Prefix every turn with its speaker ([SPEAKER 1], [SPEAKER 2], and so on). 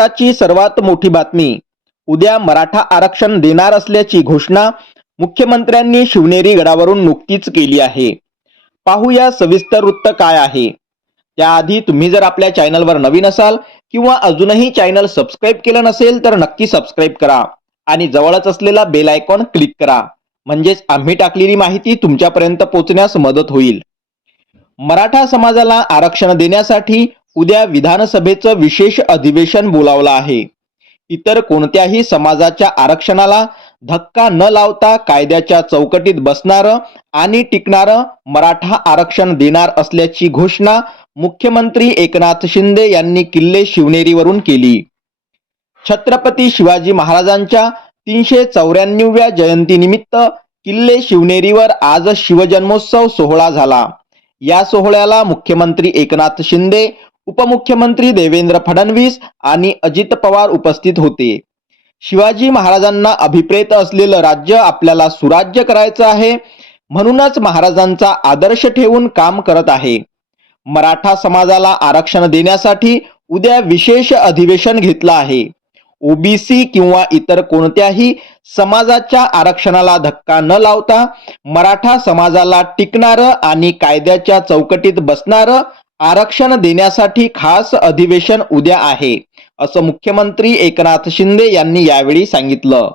[SPEAKER 1] आताची सर्वात मोठी बातमी. उद्या मराठा आरक्षण देणार असल्याची घोषणा मुख्यमंत्र्यांनी शिवनेरी गडावरून नुकतीच केली आहे. पाहूया सविस्तर वृत्त काय आहे. त्याआधी तुम्ही जर आपल्या चॅनलवर नवीन असाल किंवा अजूनही चॅनल सबस्क्राईब केलं नसेल तर नक्की सबस्क्राईब करा आणि जवळच असलेला बेल आयकॉन क्लिक करा. म्हणजेच आम्ही टाकलेली माहिती तुमच्यापर्यंत पोहोचण्यास मदत होईल. मराठा समाजाला आरक्षण देण्यासाठी उद्या विधानसभेचं विशेष अधिवेशन बोलावलं आहे. इतर कोणत्याही समाजाच्या आरक्षणाला धक्का न लावता कायद्याच्या चौकटीत बसणारं आणि टिकणारं मराठा आरक्षण देणार असल्याची घोषणा मुख्यमंत्री एकनाथ शिंदे यांनी किल्ले शिवनेरीवरून केली. छत्रपती शिवाजी महाराजांच्या तीनशे चौऱ्याण्णव्या जयंतीनिमित्त किल्ले शिवनेरीवर आज शिवजन्मोत्सव सोहळा झाला. या सोहळ्याला मुख्यमंत्री एकनाथ शिंदे उपमुख्यमंत्री देवेंद्र फडणवीस आणि अजित पवार उपस्थित होते. शिवाजी महाराजांना अभिप्रेत असलेलं राज्य आपल्याला सुराज्य करायचं आहे म्हणूनच महाराजांचा आदर्श ठेवून काम करत आहे. मराठा समाजाला आरक्षण देण्यासाठी उद्या विशेष अधिवेशन घेतलं आहे. ओबीसी किंवा इतर कोणत्याही समाजाच्या आरक्षणाला धक्का न लावता मराठा समाजाला टिकणारं आणि कायद्याच्या चौकटीत बसणारं आरक्षण देण्यासाठी खास अधिवेशन उद्या आहे असं मुख्यमंत्री एकनाथ शिंदे यांनी यावेळी सांगितलं.